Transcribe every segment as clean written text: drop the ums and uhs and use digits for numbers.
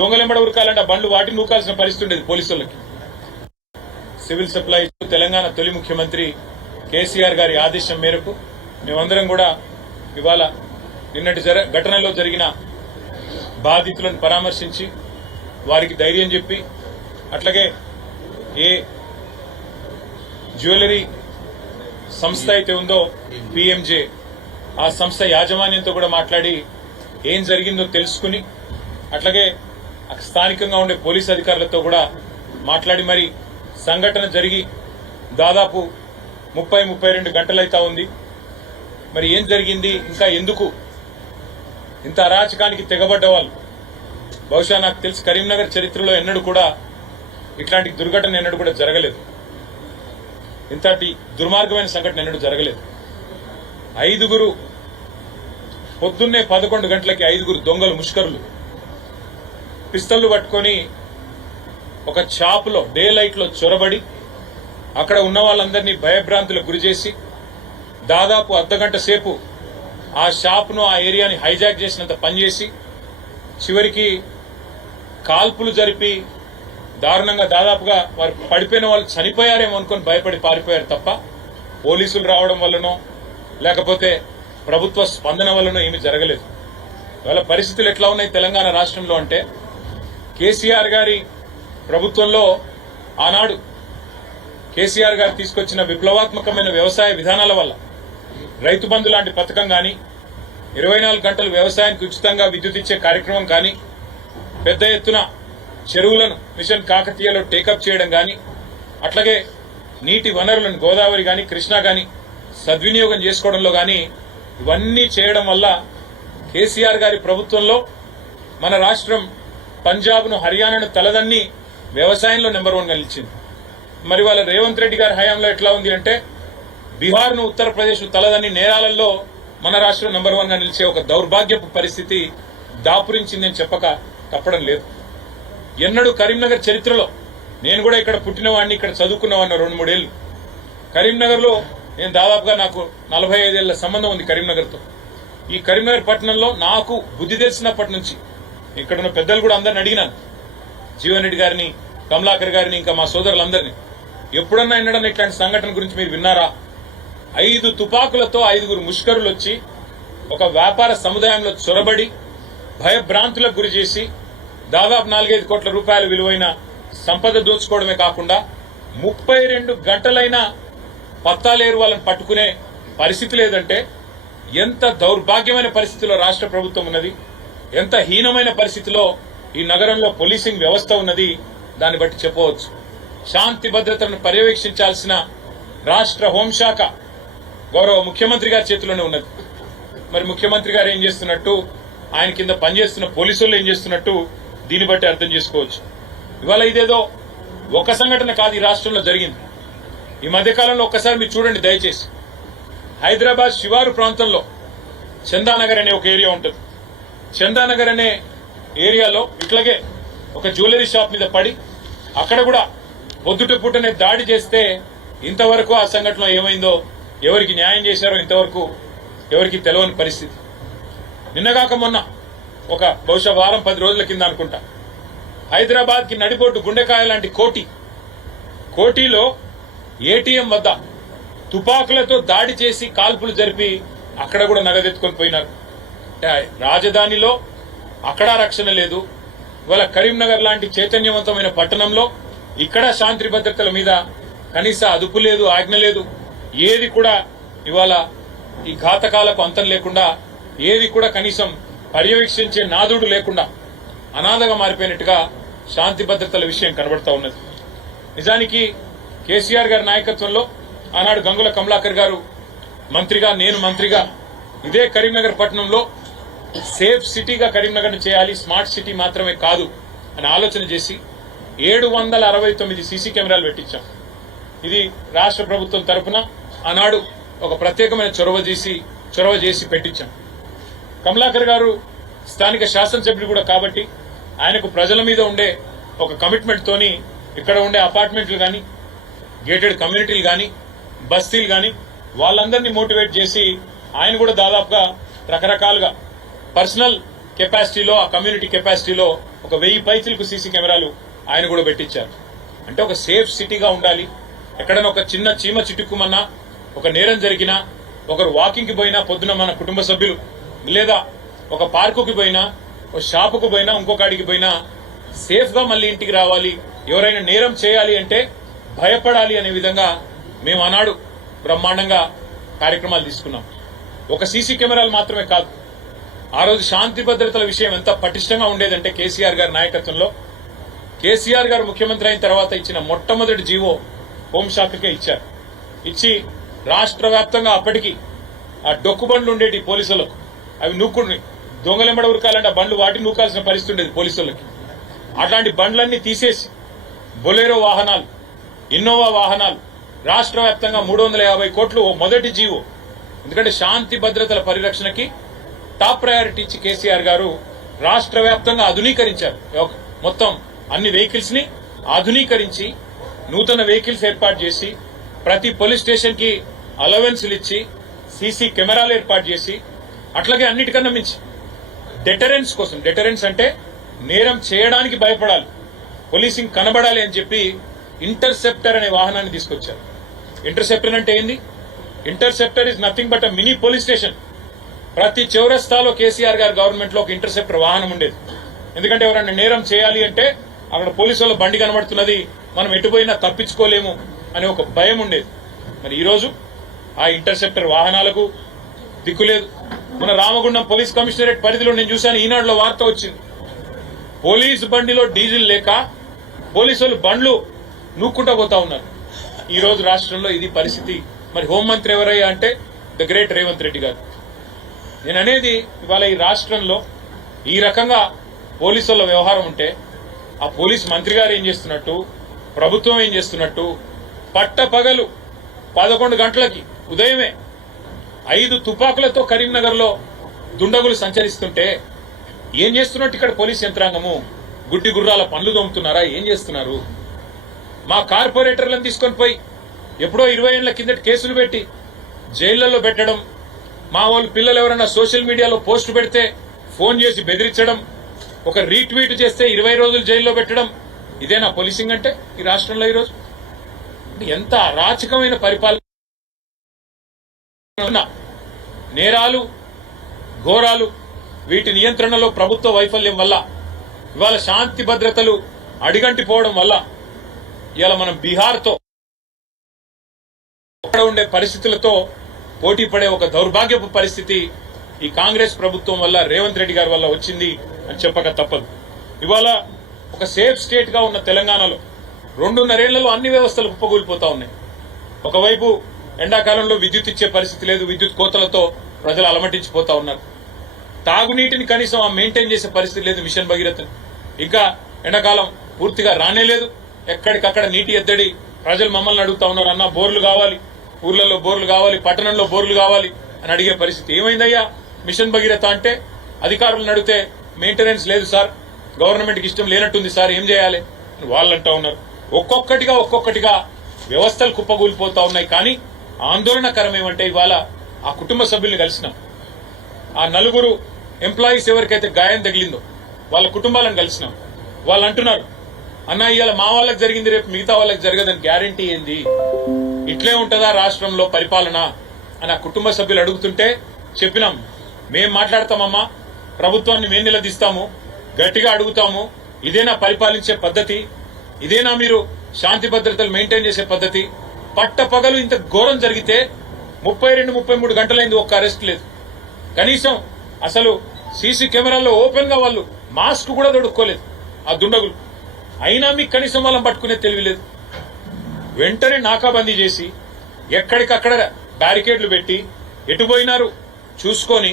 దొంగలెంబడ ఉరకాలంటే బండ్లు వాటిని నూకాల్సిన పరిస్థితి ఉండేది పోలీసులకి. సివిల్ సప్లైస్ తెలంగాణ తొలి ముఖ్యమంత్రి కేసీఆర్ గారి ఆదేశం మేరకు మేమందరం కూడా ఇవాళ నిన్నటి ఘటనలో జరిగిన బాధితులను పరామర్శించి వారికి ధైర్యం చెప్పి, అట్లాగే ఏ జ్యువెలరీ సంస్థ అయితే ఉందో పిఎంజే ఆ సంస్థ యాజమాన్యంతో కూడా మాట్లాడి ఏం జరిగిందో తెలుసుకుని, అట్లాగే స్థానికంగా ఉండే పోలీస్ అధికారులతో కూడా మాట్లాడి మరి సంఘటన జరిగి దాదాపు 30-32 గంటలైతా ఉంది. మరి ఏం జరిగింది, ఇంకా ఎందుకు ఇంత అరాచకానికి తెగబడ్డ వాళ్ళు, బహుశా నాకు తెలిసి కరీంనగర్ చరిత్రలో ఎన్నడూ కూడా ఇట్లాంటి దుర్ఘటన ఎన్నడూ కూడా జరగలేదు. ఇంతటి దుర్మార్గమైన సంఘటన ఎన్నడూ జరగలేదు. 5 పొద్దున్నే 11 గంటలకి 5 దొంగలు ముష్కరులు పిస్తళ్లు పట్టుకొని ఒక షాపులో డే లైట్ లో చొరబడి అక్కడ ఉన్న వాళ్ళందరినీ భయభ్రాంతులకు గురి చేసి దాదాపు అర్ధగంట సేపు ఆ షాప్ను ఆ ఏరియాని హైజాక్ చేసినంత పనిచేసి చివరికి కాల్పులు జరిపి దారుణంగా దాదాపుగా వారు పడిపోయిన వాళ్ళు చనిపోయారేమో అనుకుని భయపడి పారిపోయారు తప్ప పోలీసులు రావడం వల్లనో లేకపోతే ప్రభుత్వ స్పందన వల్లనో ఏమీ జరగలేదు. ఇవాళ పరిస్థితులు ఎట్లా ఉన్నాయి తెలంగాణ రాష్ట్రంలో అంటే, కేసీఆర్ గారి ప్రభుత్వంలో ఆనాడు కేసీఆర్ గారు తీసుకొచ్చిన విప్లవాత్మకమైన వ్యవసాయ విధానాల వల్ల రైతు బంధు లాంటి పథకం కానీ, 24 గంటలు వ్యవసాయానికి ఉచితంగా విద్యుత్ ఇచ్చే కార్యక్రమం కానీ, పెద్ద ఎత్తున చెరువులను మిషన్ కాకతీయలో టేకప్ చేయడం కానీ, అట్లాగే నీటి వనరులను గోదావరి కానీ కృష్ణా కానీ సద్వినియోగం చేసుకోవడంలో కానీ ఇవన్నీ చేయడం వల్ల కేసీఆర్ గారి ప్రభుత్వంలో మన రాష్ట్రం పంజాబ్ను హర్యానాను తలదన్ని వ్యవసాయంలో నెంబర్ 1గా నిలిచింది. మరి వాళ్ళ రేవంత్ రెడ్డి గారి హయాంలో ఎట్లా ఉంది అంటే, బీహార్ను ఉత్తరప్రదేశ్ తలదన్ని నేరాలలో మన రాష్ట్రం నెంబర్ 1గా నిలిచే ఒక దౌర్భాగ్యపు పరిస్థితి దాపురించిందని చెప్పక తప్పడం లేదు. ఎన్నడూ కరీంనగర్ చరిత్రలో, నేను కూడా ఇక్కడ పుట్టినవాడిని, ఇక్కడ చదువుకున్నవాడిని 2-3 ఏళ్లు. కరీంనగర్లో నేను దాదాపుగా నాకు 45 ఏళ్ల సంబంధం ఉంది కరీంనగర్తో. ఈ కరీంనగర్ పట్టణంలో నాకు బుద్ధి తెలిసినప్పటి నుంచి ఇక్కడున్న పెద్దలు కూడా అందరిని అడిగినాను, జీవన్ రెడ్డి గారిని, కమలాకర్ గారిని, ఇంకా మా సోదరులందరినీ, ఎప్పుడన్నా ఎన్నడన్నా ఇట్లాంటి సంఘటన గురించి మీరు విన్నారా? 5 తుపాకులతో 5 ముష్కరులు వచ్చి ఒక వ్యాపార సముదాయంలో చొరబడి భయభ్రాంతులకు గురి చేసి దాదాపు 4-5 కోట్ల రూపాయల విలువైన సంపద దోచుకోవడమే కాకుండా 32 గంటలైనా పత్తాలేరు వాళ్ళని పట్టుకునే పరిస్థితి లేదంటే ఎంత దౌర్భాగ్యమైన పరిస్థితిలో రాష్ట్ర ప్రభుత్వం ఉన్నది, ఎంత హీనమైన పరిస్థితిలో ఈ నగరంలో పోలీసింగ్ వ్యవస్థ ఉన్నది, దాన్ని బట్టి చెప్పవచ్చు. శాంతి భద్రతలను పర్యవేక్షించాల్సిన రాష్ట్ర హోంశాఖ గౌరవ ముఖ్యమంత్రి గారి చేతిలోనే ఉన్నది. మరి ముఖ్యమంత్రి గారు ఏం చేస్తున్నట్టు, ఆయన కింద పనిచేస్తున్న పోలీసులు ఏం చేస్తున్నట్టు దీన్ని బట్టి అర్థం చేసుకోవచ్చు. ఇవాళ ఇదేదో ఒక సంఘటన కాదు ఈ రాష్ట్రంలో జరిగింది. ఈ మధ్యకాలంలో ఒక్కసారి మీరు చూడండి దయచేసి, హైదరాబాద్ శివారు ప్రాంతంలో చందానగర్ అనే ఒక ఏరియా ఉంటుంది. చందానగర్ అనే ఏరియాలో ఇట్లాగే ఒక జ్యువెలరీ షాప్ మీద పడి అక్కడ కూడా పొద్దుట పూటనే దాడి చేస్తే ఇంతవరకు ఆ సంఘటన ఏమైందో, ఎవరికి న్యాయం చేశారో ఇంతవరకు ఎవరికి తెలియని పరిస్థితి. నిన్నగాక మొన్న ఒక బహుశా వారం 10 రోజుల కింద అనుకుంటా, హైదరాబాద్ కి నడిబొడ్డు గుండెకాయ లాంటి కోటిలో ఏటీఎం వద్ద తుపాకులతో దాడి చేసి కాల్పులు జరిపి అక్కడ కూడా నగదెత్తుకొని పోయినారు. రాజధానిలో అక్కడా రక్షణ లేదు. ఇవాళ కరీంనగర్ లాంటి చైతన్యవంతమైన పట్టణంలో ఇక్కడ శాంతి భద్రతల మీద కనీస అదుపు లేదు, ఆజ్ఞ లేదు. ఏది కూడా ఇవాళ ఈ ఘాతకాలకు అంతం లేకుండా, ఏది కూడా కనీసం పర్యవేక్షించే నాదుడు లేకుండా అనాథగా మారిపోయినట్టుగా శాంతి భద్రతల విషయం కనబడతా ఉన్నది. నిజానికి కేసీఆర్ గారి నాయకత్వంలో ఆనాడు గంగుల కమలాకర్ గారు మంత్రిగా, నేను మంత్రిగా ఇదే కరీంనగర్ పట్టణంలో సేఫ్ సిటీగా కరీంనగర్ చేయాలి, స్మార్ట్ సిటీ మాత్రమే కాదు అని ఆలోచన చేసి 769 సీసీ కెమెరాలు పెట్టించాం. ఇది రాష్ట్ర ప్రభుత్వం తరఫున ఆనాడు ఒక ప్రత్యేకమైన చొరవ చేసి పెట్టించాం. కమలాకర్ గారు స్థానిక శాసనసభ్యుడు కూడా కాబట్టి ఆయనకు ప్రజల మీద ఉండే ఒక కమిట్మెంట్ తోని ఇక్కడ ఉండే అపార్ట్మెంట్లు కానీ, గేటెడ్ కమ్యూనిటీలు కానీ, బస్తీలు కానీ వాళ్ళందరినీ మోటివేట్ చేసి ఆయన కూడా దాదాపుగా రకరకాలుగా పర్సనల్ కెపాసిటీలో, ఆ కమ్యూనిటీ కెపాసిటీలో ఒక 1000 పైచిలకు సీసీ కెమెరాలు ఆయన కూడా పెట్టించారు. అంటే ఒక సేఫ్ సిటీగా ఉండాలి. ఎక్కడైనా ఒక చిన్న చీమ చిటుక్కుమన్నా, ఒక నేరం జరిగినా, ఒకరు వాకింగ్కి పోయినా పొద్దున మన కుటుంబ సభ్యులు, లేదా ఒక పార్కుకి పోయినా, ఒక షాపుకు పోయినా, ఇంకొకడికి పోయినా సేఫ్గా మళ్ళీ ఇంటికి రావాలి. ఎవరైనా నేరం చేయాలి అంటే భయపడాలి అనే విధంగా మేము ఆనాడు బ్రహ్మాండంగా కార్యక్రమాలు తీసుకున్నాం. ఒక సీసీ కెమెరాలు మాత్రమే కాదు, ఆ రోజు శాంతి భద్రతల విషయం ఎంత పటిష్టంగా ఉండేదంటే కేసీఆర్ గారి నాయకత్వంలో, కేసీఆర్ గారు ముఖ్యమంత్రి అయిన తర్వాత ఇచ్చిన మొట్టమొదటి జీవో హోంశాఖకే ఇచ్చారు. ఇచ్చి రాష్ట్ర వ్యాప్తంగా అప్పటికి ఆ డొక్కు బండ్లు ఉండేటి పోలీసులకు, అవి నూక్కుని దొంగలెంబడ ఉరకాలంటే ఆ బండ్లు వాటిని నూకాల్సిన పరిస్థితి ఉండేది పోలీసులకి. అట్లాంటి బండ్లన్నీ తీసేసి బొలేరో వాహనాలు, ఇన్నోవా వాహనాలు, రాష్ట్ర వ్యాప్తంగా 350 కోట్లు మొదటి జీవో. ఎందుకంటే శాంతి భద్రతల పరిరక్షణకి టాప్ ప్రయారిటీ ఇచ్చి కేసీఆర్ గారు రాష్ట్ర వ్యాప్తంగా ఆధునీకరించారు. మొత్తం అన్ని వెహికల్స్ ని ఆధునీకరించి నూతన వెహికల్స్ ఏర్పాటు చేసి ప్రతి పోలీస్ స్టేషన్ కి అలవెన్స్లు ఇచ్చి సీసీ కెమెరాలు ఏర్పాటు చేసి, అట్లాగే అన్నిటికన్నా మించి డెటరెన్స్ కోసం, డెటరెన్స్ అంటే నేరం చేయడానికి భయపడాలి, పోలీసింగ్ కనబడాలి అని చెప్పి ఇంటర్సెప్టర్ అనే వాహనాన్ని తీసుకొచ్చారు. ఇంటర్సెప్టర్ అంటే ఏంది? Interceptor is nothing but a mini police station. ప్రతి చౌరస్తాలో కేసీఆర్ గారి గవర్నమెంట్ లో ఒక ఇంటర్సెప్టర్ వాహనం ఉండేది. ఎందుకంటే ఎవరైనా నేరం చేయాలి అంటే అక్కడ పోలీసు వాళ్ళ బండి కనబడుతున్నది, మనం ఎటుపోయినా తప్పించుకోలేము అనే ఒక భయం ఉండేది. మరి ఈరోజు ఆ ఇంటర్సెప్టర్ వాహనాలకు దిక్కులేదు. మన రామగుండం పోలీస్ కమిషనరేట్ పరిధిలో నేను చూశాను, ఈనాడులో వార్త వచ్చింది, పోలీసు బండిలో డీజిల్ లేక పోలీసు వాళ్ళు బండ్లు నూక్కుంటూ పోతా ఉన్నారు. ఈ రోజు రాష్ట్రంలో ఇది పరిస్థితి. మరి హోంమంత్రి ఎవరయ్యా అంటే ద గ్రేట్ రేవంత్ రెడ్డి గారు. నేను అనేది ఇవాళ ఈ రాష్ట్రంలో ఈ రకంగా పోలీసుల వ్యవహారం ఉంటే ఆ పోలీస్ మంత్రి గారు ఏం చేస్తున్నట్టు, ప్రభుత్వం ఏం చేస్తున్నట్టు, పట్టపగలు 11 గంటలకి ఉదయమే 5 తుపాకులతో కరీంనగర్ లో దుండగులు సంచరిస్తుంటే ఏం చేస్తున్నట్టు ఇక్కడ పోలీస్ యంత్రాంగము? గుడ్డి గుర్రాల పనులు దొంగతున్నారా? ఏం చేస్తున్నారు? మా కార్పొరేటర్లను తీసుకొని పోయి ఎప్పుడో 20 ఏళ్ల కిందటి కేసులు పెట్టి జైళ్లలో పెట్టడం, మా వాళ్ళు పిల్లలు ఎవరైనా సోషల్ మీడియాలో పోస్ట్ పెడితే ఫోన్ చేసి బెదిరించడం, ఒక రీట్వీట్ చేస్తే 20 రోజులు జైల్లో పెట్టడం, ఇదేనా పోలీసింగ్ అంటే ఈ రాష్ట్రంలో? ఈరోజు ఎంత అరాచకమైన పరిపాలన! నేరాలు, ఘోరాలు, వీటి నియంత్రణలో ప్రభుత్వ వైఫల్యం వల్ల, ఇవాళ శాంతి భద్రతలు అడిగంటిపోవడం వల్ల ఇవాళ మనం బీహార్తో ఉండే పరిస్థితులతో పోటీ పడే ఒక దౌర్భాగ్యపు పరిస్థితి ఈ కాంగ్రెస్ ప్రభుత్వం వల్ల, రేవంత్ రెడ్డి గారి వల్ల వచ్చింది అని చెప్పక తప్పదు. ఇవాళ ఒక సేఫ్ స్టేట్ గా ఉన్న తెలంగాణలో 2.5 ఏళ్లలో అన్ని వ్యవస్థలు కుప్పకూలిపోతా ఉన్నాయి. ఒకవైపు ఎండాకాలంలో విద్యుత్ ఇచ్చే పరిస్థితి లేదు, విద్యుత్ కోతలతో ప్రజలు అలమటించిపోతా ఉన్నారు. తాగునీటిని కనీసం మెయింటైన్ చేసే పరిస్థితి లేదు మిషన్ భగీరథ. ఇంకా ఎండాకాలం పూర్తిగా రానే లేదు, ఎక్కడికక్కడ నీటి ఎద్దడి. ప్రజలు మమ్మల్ని అడుగుతా ఉన్నారు, అన్న బోర్లు కావాలి, ఊర్లలో బోర్లు కావాలి, పట్టణంలో బోర్లు కావాలి అని అడిగే పరిస్థితి. ఏమైందయ్యా మిషన్ భగీరథ అంటే? అధికారులను అడిగితే మెయింటెనెన్స్ లేదు సార్, గవర్నమెంట్ కి ఇష్టం లేనట్టుంది సార్, ఏం చేయాలి వాళ్ళు అంటా ఉన్నారు. ఒక్కొక్కటిగా వ్యవస్థలు కుప్పగూలిపోతా ఉన్నాయి. కానీ ఆందోళనకరం ఏమంటే ఇవాళ ఆ కుటుంబ సభ్యుల్ని కలిసినాం, ఆ 4 ఎంప్లాయీస్ ఎవరికైతే గాయం తగిలిందో వాళ్ళ కుటుంబాలను కలిసినాం. వాళ్ళు అంటున్నారు, అన్న ఇవాళ మా వాళ్ళకి జరిగింది రేపు మిగతా వాళ్ళకి జరగదని గ్యారంటీ ఏంది? ఇట్లే ఉంటుందా రాష్ట్రంలో పరిపాలన అని ఆ కుటుంబ సభ్యులు అడుగుతుంటే చెప్పినాం, మేం మాట్లాడతామమ్మా, ప్రభుత్వాన్ని మేము నిలదీస్తాము, గట్టిగా అడుగుతాము. ఇదేనా పరిపాలించే పద్ధతి? ఇదేనా మీరు శాంతి భద్రతలు మెయింటైన్ చేసే పద్ధతి? పట్టపగలు ఇంత ఘోరం జరిగితే 32-33 గంటలైంది, ఒక్క అరెస్ట్ లేదు. కనీసం అసలు సీసీ కెమెరాల్లో ఓపెన్ గా వాళ్ళు మాస్క్ కూడా దొడుక్కోలేదు ఆ దుండగులు. అయినా మీకు కనీసం వాళ్ళని పట్టుకునే తెలివి లేదు. వెంటనే నాకాబందీ చేసి ఎక్కడికక్కడ బ్యారికేడ్లు పెట్టి ఎటు పోయినారు చూసుకొని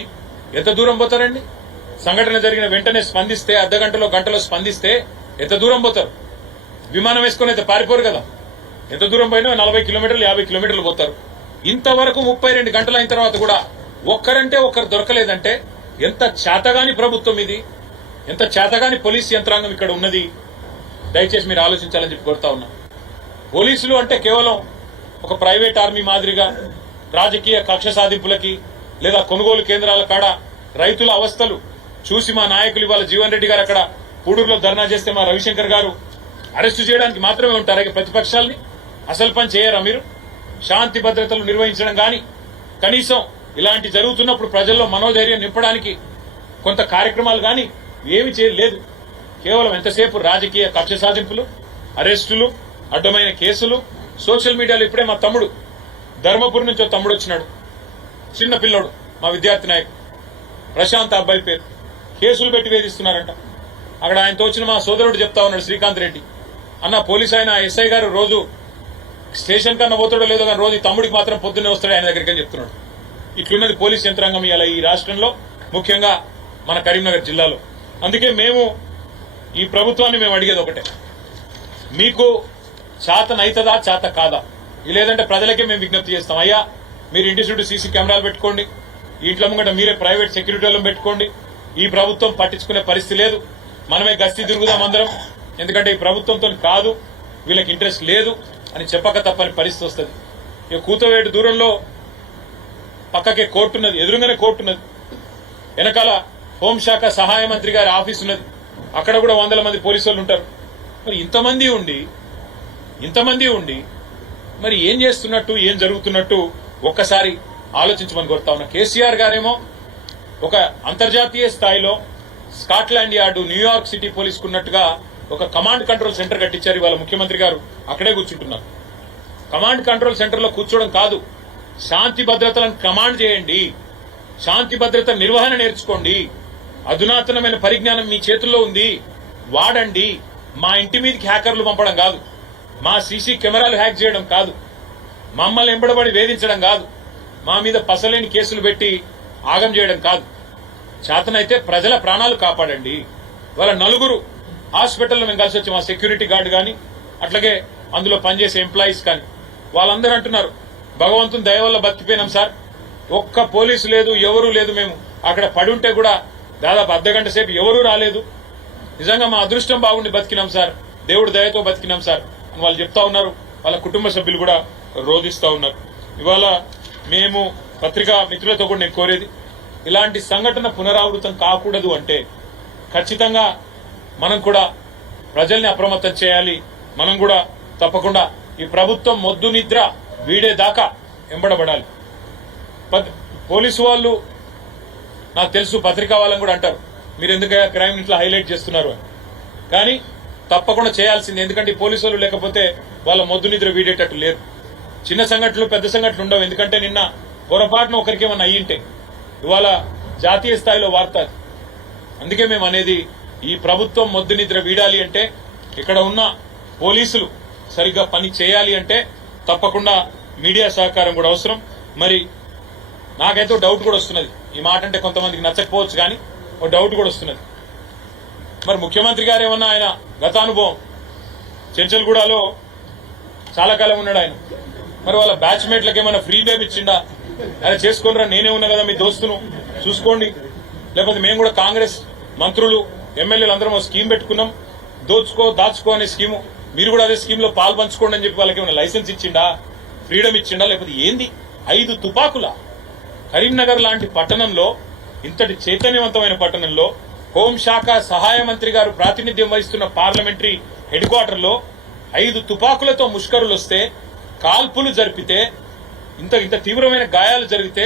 ఎంత దూరం పోతారండి? సంఘటన జరిగిన వెంటనే స్పందిస్తే, అర్ధగంటలో గంటలో స్పందిస్తే ఎంత దూరం పోతారు? విమానం వేసుకొని అయితే పారిపోరు కదా. ఎంత దూరం పోయినా 40 కిలోమీటర్లు 50 కిలోమీటర్లు పోతారు. ఇంతవరకు 32 గంటలు అయిన తర్వాత కూడా ఒక్కరంటే ఒక్కరు దొరకలేదంటే ఎంత చేతగాని ప్రభుత్వం ఇది, ఎంత చేతగాని పోలీస్ యంత్రాంగం ఇక్కడ ఉన్నది. దయచేసి మీరు ఆలోచించాలని చెప్పి కోరుతా ఉన్నా. పోలీసులు అంటే కేవలం ఒక ప్రైవేట్ ఆర్మీ మాదిరిగా రాజకీయ కక్ష సాధింపులకి లేదా కొనుగోలు కేంద్రాల కాడ రైతుల అవస్థలు చూసి మా నాయకులు ఇవాళ జీవన్ రెడ్డి గారు అక్కడ పూడూరులో ధర్నా చేస్తే మా రవిశంకర్ గారు అరెస్టు చేయడానికి మాత్రమే ఉంటారా? ఇక ప్రతిపక్షాలని అసలు పని చేయరా మీరు? శాంతి భద్రతలు నిర్వహించడం కానీ కనీసం ఇలాంటి జరుగుతున్నప్పుడు ప్రజల్లో మనోధైర్యం నింపడానికి కొంత కార్యక్రమాలు కానీ ఏమి చేయలేదు. కేవలం ఎంతసేపు రాజకీయ కక్ష సాధింపులు, అరెస్టులు, అడ్డమైన కేసులు. సోషల్ మీడియాలో ఇప్పుడే మా తమ్ముడు ధర్మపురి నుంచి ఒక తమ్ముడు వచ్చినాడు, చిన్న పిల్లోడు, మా విద్యార్థి నాయకుడు ప్రశాంత్ అబ్బాయి పేరు, కేసులు పెట్టి వేధిస్తున్నారంట. అక్కడ ఆయనతో వచ్చిన మా సోదరుడు చెప్తా ఉన్నాడు శ్రీకాంత్ రెడ్డి, అన్న పోలీసు ఆయన ఎస్ఐ గారు రోజు స్టేషన్ కన్నా పోతాడో లేదో కానీ రోజు ఈ తమ్ముడికి మాత్రం పొద్దున్నే వస్తాడు ఆయన దగ్గరికి అని చెప్తున్నాడు. ఇట్లున్నది పోలీస్ యంత్రాంగం ఇలా ఈ రాష్ట్రంలో, ముఖ్యంగా మన కరీంనగర్ జిల్లాలో. అందుకే మేము ఈ ప్రభుత్వాన్ని మేము అడిగేది ఒకటే, మీకు చేతనైతదా చేత కాదా? లేదంటే ప్రజలకే మేము విజ్ఞప్తి చేస్తాం, అయ్యా మీరు ఇంటి చుట్టూ సీసీ కెమెరాలు పెట్టుకోండి, ఇంట్లో ముంగట మీరే ప్రైవేట్ సెక్యూరిటీలను పెట్టుకోండి. ఈ ప్రభుత్వం పట్టించుకునే పరిస్థితి లేదు, మనమే గస్తీ తిరుగుదాం అందరం, ఎందుకంటే ఈ ప్రభుత్వంతో కాదు, వీళ్ళకి ఇంట్రెస్ట్ లేదు అని చెప్పక తప్పని పరిస్థితి వస్తుంది. ఇక కూతవేటు దూరంలో పక్కకే కోర్టు ఉన్నది, ఎదురుగానే కోర్టు ఉన్నది, వెనకాల హోంశాఖ సహాయ మంత్రి గారి ఆఫీస్ ఉన్నది, అక్కడ కూడా 100 మంది పోలీసు వాళ్ళు ఉంటారు. మరి ఇంతమంది ఉండి మరి ఏం చేస్తున్నట్టు, ఏం జరుగుతున్నట్టు ఒక్కసారి ఆలోచించమని కోరుతా ఉన్నా. కేసీఆర్ గారేమో ఒక అంతర్జాతీయ స్థాయిలో స్కాట్లాండ్ యార్డు, న్యూయార్క్ సిటీ పోలీసుకున్నట్టుగా ఒక కమాండ్ కంట్రోల్ సెంటర్ కట్టించారు. ఇవాళ ముఖ్యమంత్రి గారు అక్కడే కూర్చుంటున్నారు. కమాండ్ కంట్రోల్ సెంటర్ లో కూర్చోవడం కాదు, శాంతి భద్రతలను కమాండ్ చేయండి, శాంతి భద్రత నిర్వహణ నేర్చుకోండి, అధునాతనమైన పరిజ్ఞానం మీ చేతుల్లో ఉంది, వాడండి. మా ఇంటి మీదకి హ్యాకర్లు పంపడం కాదు, మా సీసీ కెమెరాలు హ్యాక్ చేయడం కాదు, మమ్మల్ని ఎంబడబడి వేధించడం కాదు, మా మీద పసలేని కేసులు పెట్టి ఆగం చేయడం కాదు. చేతనైతే ప్రజల ప్రాణాలు కాపాడండి. వాళ్ళ నలుగురు హాస్పిటల్లో మేము కలిసి వచ్చి, మా సెక్యూరిటీ గార్డు కానీ అట్లాగే అందులో పనిచేసే ఎంప్లాయీస్ కానీ వాళ్ళందరూ అంటున్నారు, భగవంతుని దయ వల్ల బతికిపోయినాం సార్, ఒక్క పోలీసు లేదు, ఎవరూ లేదు, మేము అక్కడ పడి ఉంటే కూడా దాదాపు అర్ధగంట సేపు ఎవరూ రాలేదు, నిజంగా మా అదృష్టం బాగుండి బతికినాం సార్, దేవుడి దయతో బతికినాం సార్ అని వాళ్ళు చెప్తా ఉన్నారు. వాళ్ళ కుటుంబ సభ్యులు కూడా రోధిస్తా ఉన్నారు. ఇవాళ మేము పత్రికా మిత్రులతో కూడా నేను కోరేది, ఇలాంటి సంఘటన పునరావృతం కాకూడదు అంటే ఖచ్చితంగా మనం కూడా ప్రజల్ని అప్రమత్తం చేయాలి. మనం కూడా తప్పకుండా ఈ ప్రభుత్వం మొద్దు నిద్ర వీడేదాకా ఎంబడబడాలి. పోలీసు వాళ్ళు నాకు తెలుసు, పత్రికా వాళ్ళని కూడా అంటారు, మీరు ఎందుకు క్రైమ్ ఇట్లా హైలైట్ చేస్తున్నారు అని. కానీ తప్పకుండా చేయాల్సింది, ఎందుకంటే ఈ పోలీసు వాళ్ళు లేకపోతే వాళ్ళ మొద్దు నిద్ర వీడేటట్టు లేరు. చిన్న సంఘటనలు పెద్ద సంఘటనలు ఉండవు, ఎందుకంటే నిన్న పొరపాటున ఒకరికి ఏమన్నా అయ్యింటే ఇవాళ జాతీయ స్థాయిలో వార్త. అందుకే మేము అనేది, ఈ ప్రభుత్వం మొద్దు నిద్ర వీడాలి అంటే, ఇక్కడ ఉన్న పోలీసులు సరిగ్గా పని చేయాలి అంటే తప్పకుండా మీడియా సహకారం కూడా అవసరం. మరి నాకైతే డౌట్ కూడా వస్తున్నది, ఈ మాట అంటే కొంతమందికి నచ్చకపోవచ్చు కానీ ఒక డౌట్ కూడా వస్తున్నది. మరి ముఖ్యమంత్రి గారు ఏమన్నా ఆయన గతానుభవం, చెంచల్గూడలో చాలా కాలం ఉన్నాడు ఆయన, మరి వాళ్ళ బ్యాచ్మేట్లకు ఏమైనా ఫ్రీ బేబ్ ఇచ్చిండా? అలా చేసుకోనరా, నేనే ఉన్నా కదా మీ దోస్తును, చూసుకోండి. లేకపోతే మేము కూడా కాంగ్రెస్ మంత్రులు ఎమ్మెల్యేలు అందరం ఒక స్కీమ్ పెట్టుకున్నాం, దాచుకో అనే స్కీము, మీరు కూడా అదే స్కీమ్ లో పాలు పంచుకోండి అని చెప్పి వాళ్ళకి ఏమైనా లైసెన్స్ ఇచ్చిండా, ఫ్రీడమ్ ఇచ్చిండా, లేకపోతే ఏంది? 5 తుపాకుల కరీంనగర్ లాంటి పట్టణంలో, ఇంతటి చైతన్యవంతమైన పట్టణంలో, హోంశాఖ సహాయ మంత్రి గారు ప్రాతినిధ్యం వహిస్తున్న పార్లమెంటరీ హెడ్ క్వార్టర్ లో 5 తుపాకులతో ముష్కరులు వస్తే, కాల్పులు జరిపితే, ఇంత తీవ్రమైన గాయాలు జరిగితే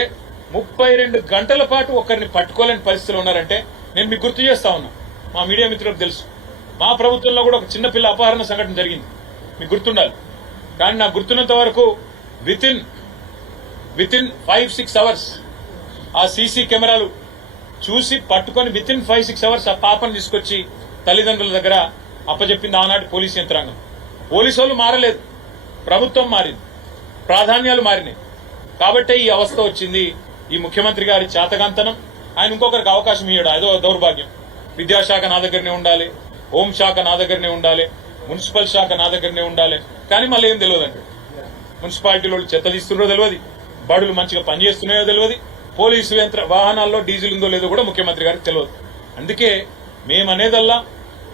32 గంటల పాటు ఒకరిని పట్టుకోలేని పరిస్థితులు ఉన్నారంటే నేను మీకు గుర్తు చేస్తా ఉన్నా, మా మీడియా మిత్రులకు తెలుసు, మా ప్రభుత్వంలో కూడా ఒక చిన్నపిల్ల అపహరణ సంఘటన జరిగింది, మీకు గుర్తుండాలి. కానీ నాకు గుర్తున్నంత వరకు వితిన్ 5-6 అవర్స్ ఆ సీసీ కెమెరాలు చూసి పట్టుకొని వితిన్ 5-6 అవర్స్ ఆ పాపను తీసుకొచ్చి తల్లిదండ్రుల దగ్గర అప్పచెప్పింది ఆనాటి పోలీస్ యంత్రాంగం. పోలీసు వాళ్ళు మారలేదు, ప్రభుత్వం మారింది, ప్రాధాన్యాలు మారినాయి. కాబట్టే ఈ అవస్థ వచ్చింది. ఈ ముఖ్యమంత్రి గారి చేతగాంతనం, ఆయన ఇంకొకరికి అవకాశం ఇవ్వడు, అదో దౌర్భాగ్యం. విద్యాశాఖ నా దగ్గరనే ఉండాలి, హోంశాఖ నా దగ్గరనే ఉండాలి, మున్సిపల్ శాఖ నా దగ్గరనే ఉండాలి, కానీ మళ్ళీ ఏం తెలియదండి. మున్సిపాలిటీలో చెత్త తీస్తున్నారో తెలియదు, బడులు మంచిగా పనిచేస్తున్నాయో తెలియదు, పోలీసు వాహనాల్లో డీజిల్ ఉందో లేదో కూడా ముఖ్యమంత్రి గారికి తెలియదు. అందుకే మేమనేదల్లా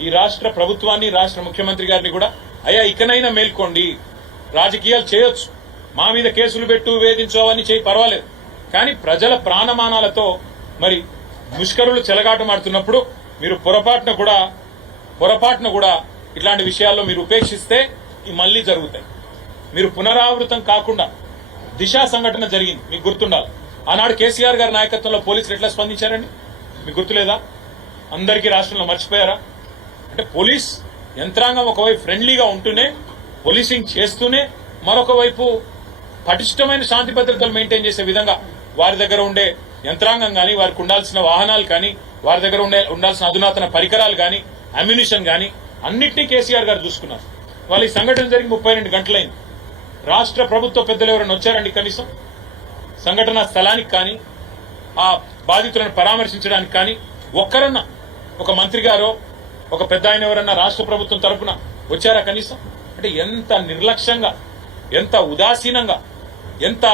ఈ రాష్ట్ర ప్రభుత్వాన్ని, రాష్ట్ర ముఖ్యమంత్రి గారిని కూడా, అయ్యా ఇకనైనా మేల్కోండి, రాజకీయాలు చేయొచ్చు, మా మీద కేసులు పెట్టు, వేధించు, అవన్నీ చేయి, పర్వాలేదు, కానీ ప్రజల ప్రాణమానాలతో మరి ముష్కరులు చెలగాటమాడుతున్నప్పుడు మీరు పొరపాటున కూడా పొరపాటును కూడా ఇట్లాంటి విషయాల్లో మీరు ఉపేక్షిస్తే ఇవి మళ్లీ జరుగుతాయి. మీరు పునరావృతం కాకుండా దిశా సంఘటన జరిగింది, మీకు గుర్తుండాలి. ఆనాడు కేసీఆర్ గారి నాయకత్వంలో పోలీసులు ఎట్లా స్పందించారండి, మీకు గుర్తులేదా? అందరికీ రాష్ట్రంలో మర్చిపోయారా? అంటే పోలీస్ యంత్రాంగం ఒకవైపు ఫ్రెండ్లీగా ఉంటూనే, పోలీసింగ్ చేస్తూనే, మరొక వైపు పటిష్టమైన శాంతి భద్రతలు మెయింటైన్ చేసే విధంగా వారి దగ్గర ఉండే యంత్రాంగం కానీ, వారికి ఉండాల్సిన వాహనాలు కానీ, వారి దగ్గర ఉండాల్సిన అధునాతన పరికరాలు కానీ, అమ్యునిషన్ కానీ అన్నింటినీ కేసీఆర్ గారు చూసుకున్నారు. వాళ్ళు ఈ సంఘటన జరిగి 32 గంటలైంది. రాష్ట్ర ప్రభుత్వ పెద్దలు ఎవరైనా వచ్చారండి కనీసం సంఘటన స్థలానికి కానీ, ఆ బాధితులను పరామర్శించడానికి కానీ ఒక్కరన్నా, ఒక మంత్రి గారో ఒక పెద్ద ఆయన ఎవరన్నా రాష్ట్ర ప్రభుత్వం తరఫున వచ్చారా కనీసం? అంటే ఎంత నిర్లక్ష్యంగా, ఎంత ఉదాసీనంగా, ఎంత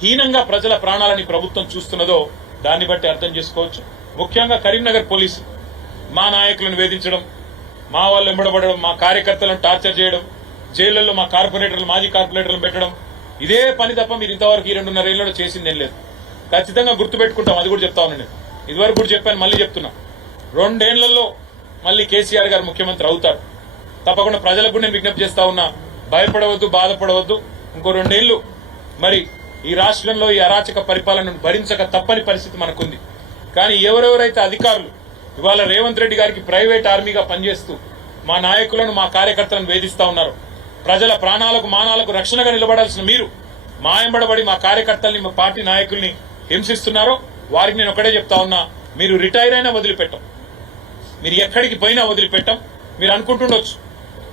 హీనంగా ప్రజల ప్రాణాలని ప్రభుత్వం చూస్తున్నదో దాన్ని బట్టి అర్థం చేసుకోవచ్చు. ముఖ్యంగా కరీంనగర్ పోలీసు మా నాయకులను వేధించడం, మా వాళ్ళు ఎంబడబడడం, మా కార్యకర్తలను టార్చర్ చేయడం, జైళ్లలో మా కార్పొరేటర్లు, మాజీ కార్పొరేటర్లను పెట్టడం, ఇదే పని తప్ప మీరు ఇంతవరకు ఈ 2.5 ఏళ్లలో చేసిందేం లేదు. ఖచ్చితంగా గుర్తుపెట్టుకుంటాం, అది కూడా చెప్తా ఉన్నాను నేను. ఇదివరకు కూడా చెప్పాను, మళ్ళీ చెప్తున్నా. 2 ఏళ్లలో మళ్ళీ కేసీఆర్ గారు ముఖ్యమంత్రి అవుతారు. తప్పకుండా ప్రజలకు కూడా నేను విజ్ఞప్తి చేస్తా ఉన్నా, భయపడవద్దు, బాధపడవద్దు. ఇంకో 2 ఏళ్లు మరి ఈ రాష్ట్రంలో ఈ అరాచక పరిపాలనను భరించక తప్పని పరిస్థితి మనకుంది. కానీ ఎవరెవరైతే అధికారులు ఇవాళ రేవంత్ రెడ్డి గారికి ప్రైవేట్ ఆర్మీగా పనిచేస్తూ మా నాయకులను, మా కార్యకర్తలను వేధిస్తా ఉన్నారు, ప్రజల ప్రాణాలకు మానాలకు రక్షణగా నిలబడాల్సిన మీరు మా ఎంబడబడి మా కార్యకర్తల్ని, మా పార్టీ నాయకుల్ని హింసిస్తున్నారో వారికి నేను ఒకటే చెప్తా ఉన్నా, మీరు రిటైర్ అయినా వదిలిపెట్టాం, మీరు ఎక్కడికి పోయినా వదిలిపెట్టాం. మీరు అనుకుంటుండొచ్చు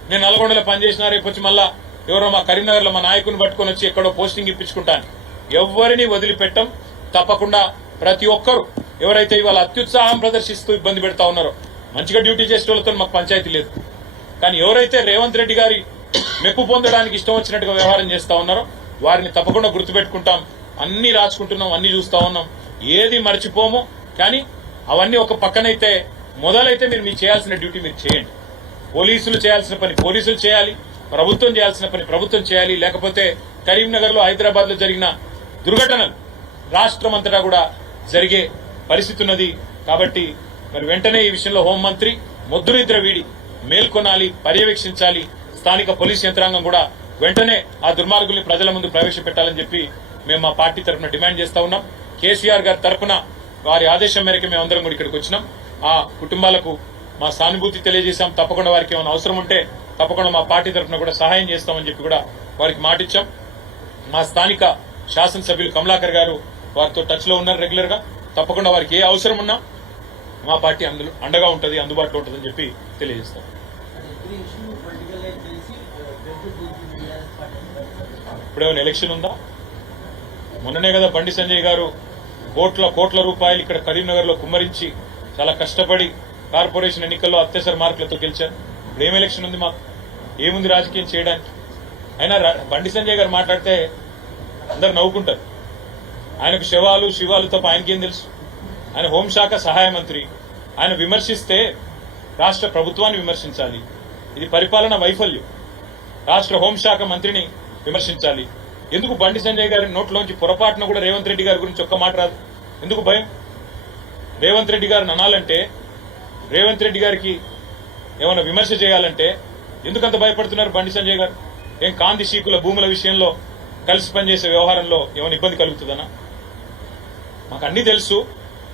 నేను నల్గొండలో పనిచేసినా రేపు వచ్చి మళ్ళా ఎవరో మా కరీంనగర్లో మా నాయకుని పట్టుకొని వచ్చి ఎక్కడో పోస్టింగ్ ఇప్పించుకుంటాను. ఎవరిని వదిలిపెట్టాం. తప్పకుండా ప్రతి ఒక్కరు ఎవరైతే ఇవాళ అత్యుత్సాహం ప్రదర్శిస్తూ ఇబ్బంది పెడతా ఉన్నారో, మంచిగా డ్యూటీ చేసే వాళ్ళతో మాకు పంచాయతీ లేదు, కానీ ఎవరైతే రేవంత్ రెడ్డి గారి మెప్పు పొందడానికి ఇష్టం వచ్చినట్టుగా వ్యవహారం చేస్తా ఉన్నారో వారిని తప్పకుండా గుర్తుపెట్టుకుంటాం. అన్ని రాసుకుంటున్నాం, అన్ని చూస్తా ఉన్నాం, ఏది మర్చిపోము. కానీ అవన్నీ ఒక పక్కనైతే మొదలైతే మీరు చేయాల్సిన డ్యూటీ మీరు చేయండి. పోలీసులు చేయాల్సిన పని పోలీసులు చేయాలి, ప్రభుత్వం చేయాల్సిన పని ప్రభుత్వం చేయాలి. లేకపోతే కరీంనగర్ లో, హైదరాబాద్ లో జరిగిన దుర్ఘటనలు రాష్ట్రం అంతటా కూడా జరిగే పరిస్థితి ఉన్నది. కాబట్టి మరి వెంటనే ఈ విషయంలో హోంమంత్రి మొద్దునిద్ర వీడి మేల్కొనాలి, పర్యవేక్షించాలి. స్థానిక పోలీస్ యంత్రాంగం కూడా వెంటనే ఆ దుర్మార్గుల్ని ప్రజల ముందు ప్రవేశపెట్టాలని చెప్పి మేము మా పార్టీ తరఫున డిమాండ్ చేస్తా ఉన్నాం. కేసీఆర్ గారి తరఫున వారి ఆదేశం మేరకు మేమందరం కూడా ఇక్కడికి వచ్చినాం. ఆ కుటుంబాలకు మా సానుభూతి తెలియజేశాం. తప్పకుండా వారికి ఏమైనా అవసరం ఉంటే తప్పకుండా మా పార్టీ తరఫున కూడా సహాయం చేస్తామని చెప్పి కూడా వారికి మాటిచ్చాం. మా స్థానిక శాసనసభ్యులు కమలాకర్ గారు వారితో టచ్ లో ఉన్నారు రెగ్యులర్ గా. తప్పకుండా వారికి ఏ అవసరం ఉన్నా మా పార్టీ అండగా ఉంటుంది, అందుబాటులో ఉంటుందని చెప్పి తెలియజేస్తాం. ఇప్పుడేమైనా ఎలక్షన్ ఉందా? మొన్ననే కదా బండి సంజయ్ గారు కోట్ల రూపాయలు ఇక్కడ కరీంనగర్ లో కుమ్మరించి చాలా కష్టపడి కార్పొరేషన్ ఎన్నికల్లో అత్యవసర మార్కులతో గెలిచారు. ఇప్పుడు ఏం ఎలక్షన్ ఉంది మాకు? ఏముంది రాజకీయం చేయడానికి? అయినా బండి సంజయ్ గారు మాట్లాడితే అందరు నవ్వుకుంటారు. ఆయనకు శివాలు తప్ప ఆయనకేం తెలుసు? ఆయన హోంశాఖ సహాయ మంత్రి. ఆయన విమర్శిస్తే రాష్ట్ర ప్రభుత్వాన్ని విమర్శించాలి, ఇది పరిపాలన వైఫల్యం. రాష్ట్ర హోంశాఖ మంత్రిని విమర్శించాలి. ఎందుకు బండి సంజయ్ గారి నోట్లోంచి పొరపాటున కూడా రేవంత్ రెడ్డి గారి గురించి ఒక్క మాట రాదు? ఎందుకు భయం? రేవంత్ రెడ్డి గారిని అనాలంటే, రేవంత్ రెడ్డి గారికి ఏమైనా విమర్శ చేయాలంటే ఎందుకంత భయపడుతున్నారు బండి సంజయ్ గారు? ఏం కాంతి శీకుల భూముల విషయంలో కలిసి పనిచేసే వ్యవహారంలో ఏమైనా ఇబ్బంది కలుగుతుందనా? మాకు అన్ని తెలుసు.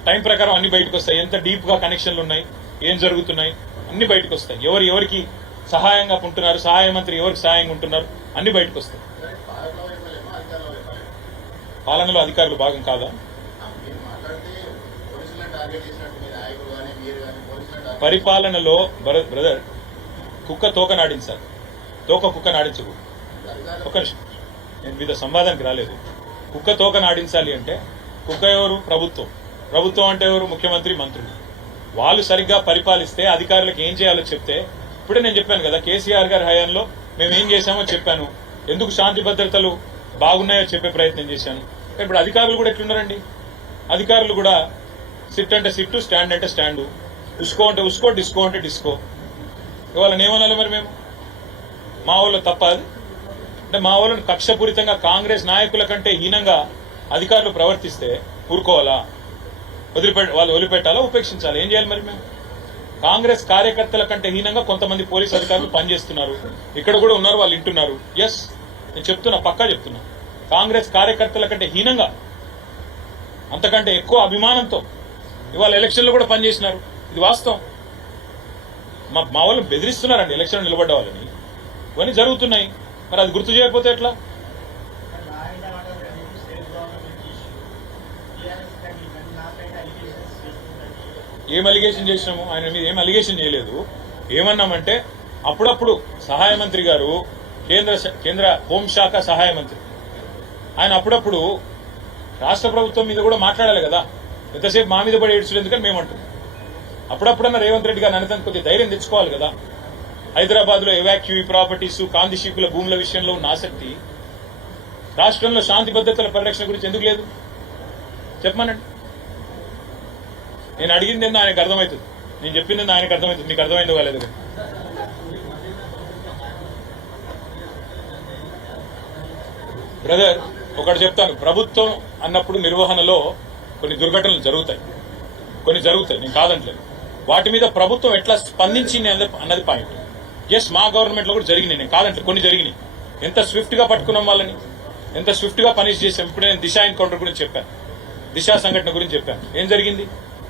టైం ప్రకారం అన్ని బయటకు వస్తాయి. ఎంత డీప్ గా కనెక్షన్లు ఉన్నాయి, ఏం జరుగుతున్నాయి అన్ని బయటకు వస్తాయి. ఎవరికి సహాయంగా ఉంటున్నారు, సహాయ మంత్రి ఎవరికి సహాయంగా ఉంటున్నారు అన్ని బయటకు వస్తాయి. పాలనలో అధికారులు భాగం కాదా? పరిపాలనలో బ్రదర్ కుక్క తోక నాడించాలి, తోక కుక్క నాడించకూడదు. ఒక నిమిషం, నేను మీద సంవాదానికి రాలేదు. కుక్క తోక నాడించాలి అంటే కుక్క ఎవరు? ప్రభుత్వం అంటే ఎవరు? ముఖ్యమంత్రి, మంత్రులు. వాళ్ళు సరిగ్గా పరిపాలిస్తే అధికారులకు ఏం చేయాలో చెప్తే, ఇప్పుడే నేను చెప్పాను కదా కేసీఆర్ గారి హయాంలో మేము ఏం చేశామో చెప్పాను, ఎందుకు శాంతి భద్రతలు బాగున్నాయో చెప్పే ప్రయత్నం చేశాను. ఇప్పుడు అధికారులు కూడా ఎట్లున్నారండి? అధికారులు కూడా సిట్ అంటే సిట్టు, స్టాండ్ అంటే స్టాండు, ఉస్కో అంటే ఉస్కో, డిస్కో అంటే డిస్కో. ఇవాళ ఏమనాలి మరి మేము? మా వాళ్ళు తప్ప అది? అంటే మా వాళ్ళని కక్షపూరితంగా కాంగ్రెస్ నాయకుల కంటే హీనంగా అధికారులు ప్రవర్తిస్తే ఊరుకోవాలా? వాళ్ళు వదిలిపెట్టాలా, ఉపేక్షించాలా? ఏం చేయాలి మరి మేము? కాంగ్రెస్ కార్యకర్తల కంటే హీనంగా కొంతమంది పోలీసు అధికారులు పనిచేస్తున్నారు. ఇక్కడ కూడా ఉన్నారు, వాళ్ళు వింటున్నారు. ఎస్, నేను చెప్తున్నా, పక్కా చెప్తున్నా. కాంగ్రెస్ కార్యకర్తల కంటే హీనంగా, అంతకంటే ఎక్కువ అభిమానంతో ఇవాళ ఎలక్షన్లో కూడా పనిచేసినారు. ఇది వాస్తవం. మా వాళ్ళు బెదిరిస్తున్నారండి ఎలక్షన్ నిలబడ్డ వాళ్ళని. ఇవన్నీ జరుగుతున్నాయి. మరి అది గుర్తు చేయకపోతే ఎట్లా? ఏం అలిగేషన్ చేసినాము? ఆయన మీద ఏం అలిగేషన్ చేయలేదు. ఏమన్నామంటే అప్పుడప్పుడు సహాయ మంత్రి గారు, కేంద్ర హోంశాఖ సహాయ మంత్రి, ఆయన అప్పుడప్పుడు రాష్ట్ర ప్రభుత్వం మీద కూడా మాట్లాడాలి కదా. ఎంతసేపు మా మీద పడి ఏడ్చులు ఎందుకని మేము అంటున్నాం. అప్పుడప్పుడన్నా రేవంత్ రెడ్డి గారు అనంతరం కొద్దిగా ధైర్యం తెచ్చుకోవాలి కదా. హైదరాబాద్ లో ఎవాక్యూఈ ప్రాపర్టీస్, కాందిశీకుల భూముల విషయంలో ఉన్న ఆసక్తి రాష్ట్రంలో శాంతి భద్రతల పరిరక్షణ గురించి ఎందుకు లేదు చెప్పమనండి. నేను అడిగింది ఏందో ఆయనకు అర్థమవుతుంది, నేను చెప్పింది ఆయనకు అర్థమవుతుంది. మీకు అర్థమైందో కాలేదు. బ్రదర్, ఒకటి చెప్తాను. ప్రభుత్వం అన్నప్పుడు నిర్వహణలో కొన్ని దుర్ఘటనలు జరుగుతాయి, నేను కాదంటలేదు. వాటి మీద ప్రభుత్వం ఎట్లా స్పందించింది అన్నది పాయింట్. ఎస్, మా గవర్నమెంట్ లో కూడా జరిగినాయి, నేను కాదంటే కొన్ని జరిగినాయి. ఎంత స్విఫ్ట్ గా పట్టుకున్నాం వాళ్ళని, ఎంత స్విఫ్ట్ గా పనిష్ చేసాం. ఇప్పుడు నేను దిశ ఎన్కౌంటర్ గురించి చెప్పాను, దిశ సంఘటన గురించి చెప్పాను. ఏం జరిగింది,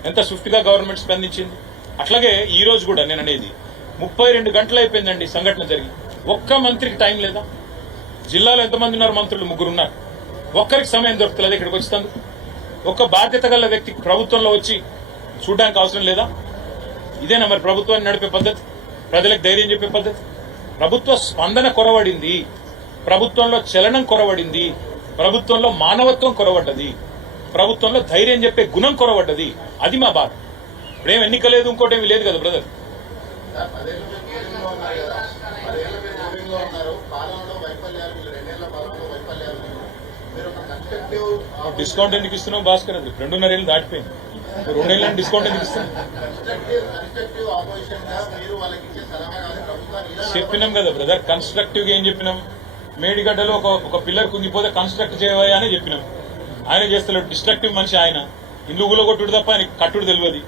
ఎంత స్విఫ్ట్ గా గవర్నమెంట్ స్పందించింది. అట్లాగే ఈ రోజు కూడా నేను అనేది 32 గంటలు అయిపోయిందండి సంఘటన జరిగి. ఒక్క మంత్రికి టైం లేదా? జిల్లాలో ఎంతమంది ఉన్నారు మంత్రులు? 3 ఉన్నారు. ఒక్కరికి సమయం దొరుకుతలేదు ఇక్కడికి వచ్చింది. ఒక్క బాధ్యత గల వ్యక్తి ప్రభుత్వంలో వచ్చి చూడడానికి అవసరం లేదా? ఇదేనా మరి ప్రభుత్వాన్ని నడిపే పద్ధతి, ప్రజలకు ధైర్యం చెప్పే పద్ధతి? ప్రభుత్వ స్పందన కొరవడింది, ప్రభుత్వంలో చలనం కొరవడింది, ప్రభుత్వంలో మానవత్వం కొరవడ్డది, ప్రభుత్వంలో ధైర్యం చెప్పే గుణం కొరవడ్డది. అది మా బాధ. ఇప్పుడేం ఎన్నిక లేదు, ఇంకోటేమీ లేదు కదా బ్రదర్. డిస్కౌంట్ ఎందుకు ఇస్తున్నావు భాస్కర్? అది 2.5 ఏళ్ళు దాటిపోయింది. 2 ఏళ్ళని డిస్కౌంట్ ఎందుకు ఇస్తున్నాం? చెప్పినాం కదా బ్రదర్, కన్స్ట్రక్టివ్ గా ఏం చెప్పినాం? మేడిగడ్డలో ఒక పిల్లర్ కుంగిపోతే కన్స్ట్రక్ట్ చేయవా అని చెప్పినాం. ఆయన చేస్తలేడు, డిస్ట్రక్టివ్ మనిషి ఆయన. ఇల్లు కూలగొట్టుడు తప్ప ఆయన కట్టుడు తెలియదు.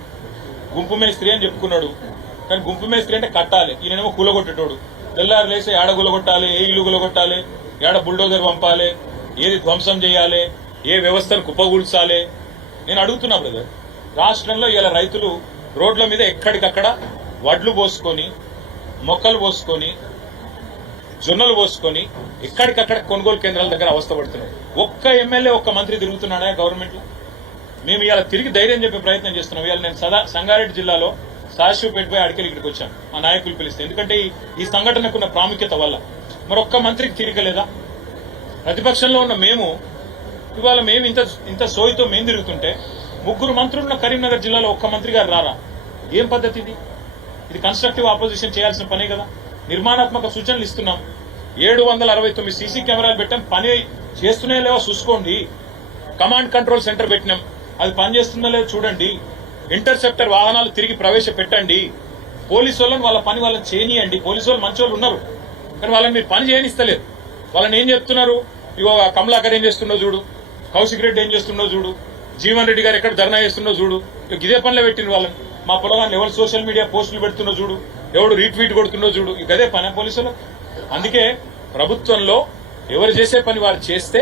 గుంపు మేస్త్రి అని చెప్పుకున్నాడు, కానీ గుంపు మేస్త్రి అంటే కట్టాలి, ఈయనేమో కూలగొట్టేటోడు. తెల్లారు లేసి ఏడ కూలగొట్టాలి, ఏ ఇల్లు కూలగొట్టాలి, ఏడ బుల్డోజర్ పంపాలి, ఏది ధ్వంసం చేయాలి, ఏ వ్యవస్థను కుప్పగూల్చాలి. నేను అడుగుతున్నా బ్రదర్, రాష్ట్రంలో ఇలా రైతులు రోడ్ల మీద ఎక్కడికక్కడ వడ్లు పోసుకొని, మొక్కలు పోసుకొని, జొన్నలు పోసుకొని ఎక్కడికక్కడ కొనుగోలు కేంద్రాల దగ్గర అవస్థపడుతున్నారు. ఒక్క ఎమ్మెల్యే, ఒక్క మంత్రి తిరుగుతున్నాడా గవర్నమెంట్ లో? మేము ఇవాళ తిరిగి ధైర్యం చెప్పే ప్రయత్నం చేస్తున్నాం. ఇవాళ నేను సంగారెడ్డి జిల్లాలో సాశివపేట పోయి అడికలు ఇక్కడికి వచ్చాను, మా నాయకులు పిలిస్తే. ఎందుకంటే ఈ సంఘటనకున్న ప్రాముఖ్యత వల్ల. మరొక్క మంత్రికి తీరిక లేదా? ప్రతిపక్షంలో ఉన్న మేము ఇవాళ మేము ఇంత సోయితో మేము తిరుగుతుంటే 3 మంత్రులున్న కరీంనగర్ జిల్లాలో ఒక్క మంత్రి గారు రారా? ఏం పద్ధతి ఇది? ఇది కన్స్ట్రక్టివ్ ఆపోజిషన్ చేయాల్సిన పనే కదా. నిర్మాణాత్మక సూచనలు ఇస్తున్నాం. 769 సీసీ కెమెరాలు పెట్టాం, పని చేస్తూనే లేవో చూసుకోండి. కమాండ్ కంట్రోల్ సెంటర్ పెట్టినాం, అది పనిచేస్తుందో లేదో చూడండి. ఇంటర్సెప్టర్ వాహనాలు తిరిగి ప్రవేశపెట్టండి. పోలీసు వాళ్ళని వాళ్ళ పని వాళ్ళని చేయనియండి. పోలీసు వాళ్ళు మంచి వాళ్ళు ఉన్నారు, కానీ వాళ్ళని మీరు పని చేయనిస్తలేరు. వాళ్ళని ఏం చెప్తున్నారు? ఇగో కమలాకర్ ఏం చేస్తుండో చూడు, కౌశిక్ రెడ్డి ఏం చేస్తుండో చూడు, జీవన్ రెడ్డి గారు ఎక్కడ ధర్నా చేస్తుండో చూడు. ఇదే పనిలో పెట్టిన వాళ్ళని. మా పొలగాన్ని ఎవరు సోషల్ మీడియా పోస్టులు పెడుతుండో చూడు, ఎవడు రీట్వీట్ కొడుతుండో చూడు. ఇదే పని పోలీసులు. అందుకే ప్రభుత్వంలో ఎవరు చేసే పని వారు చేస్తే